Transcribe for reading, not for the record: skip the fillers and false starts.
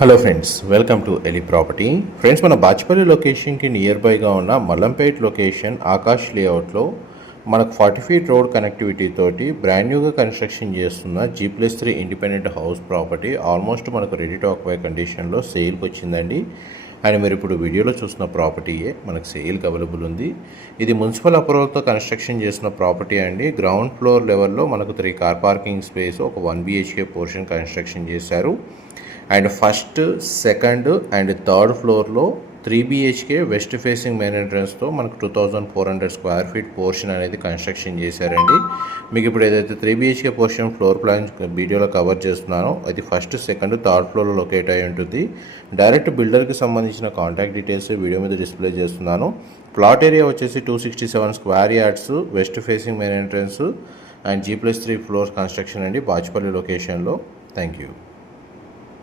Hello friends, welcome to ఎలి property. Friends, మన బాచ్పల్లి లొకేషన్కి నియర్ బైగా ఉన్న మల్లంపేట్ లొకేషన్ ఆకాష్ లేఅవుట్లో మనకు 40 ఫీట్ రోడ్ కనెక్టివిటీ తోటి బ్రాండ్ న్యూగా కన్స్ట్రక్షన్ చేస్తున్న G+3 independent house property almost మనకు రెడీ టు ఆక్యుపై కండిషన్లో సేల్కి వచ్చిందండి. అండ్ మీరు ఇప్పుడు వీడియోలో చూసిన ప్రాపర్టీయే మనకు సేల్కి అవైలబుల్ ఉంది. ఇది మున్సిపల్ అప్రూవల్తో కన్స్ట్రక్షన్ చేసిన ప్రాపర్టీ అండి. గ్రౌండ్ ఫ్లోర్ లెవెల్లో మనకు 3 కార్ పార్కింగ్ స్పేస్, ఒక 1 BHK పోర్షన్ కన్స్ట్రక్షన్ చేశారు. And first, second and third ఫ్లోర్లో 3 BHK వెస్ట్ ఫేసింగ్ మెయిన్ ఎంట్రన్స్తో మనకు 2400 స్క్వేర్ ఫీట్ పోర్షన్ అనేది కన్స్ట్రక్షన్ చేశారండి. మీకు ఇప్పుడు ఏదైతే 3 BHK పోర్షన్ ఫ్లోర్ ప్లాన్ వీడియోలో కవర్ చేస్తున్నానో అది ఫస్ట్, సెకండ్, థర్డ్ ఫ్లోర్లో లొకేట్ అయి ఉంటుంది. డైరెక్ట్ బిల్డర్కి సంబంధించిన కాంటాక్ట్ డీటెయిల్స్ వీడియో మీద డిస్ప్లే చేస్తున్నాను. ప్లాట్ ఏరియా వచ్చేసి 267 square yards, west facing main entrance and G+3 floor construction అండి, బాచ్పల్లి లొకేషన్లో. Thank you.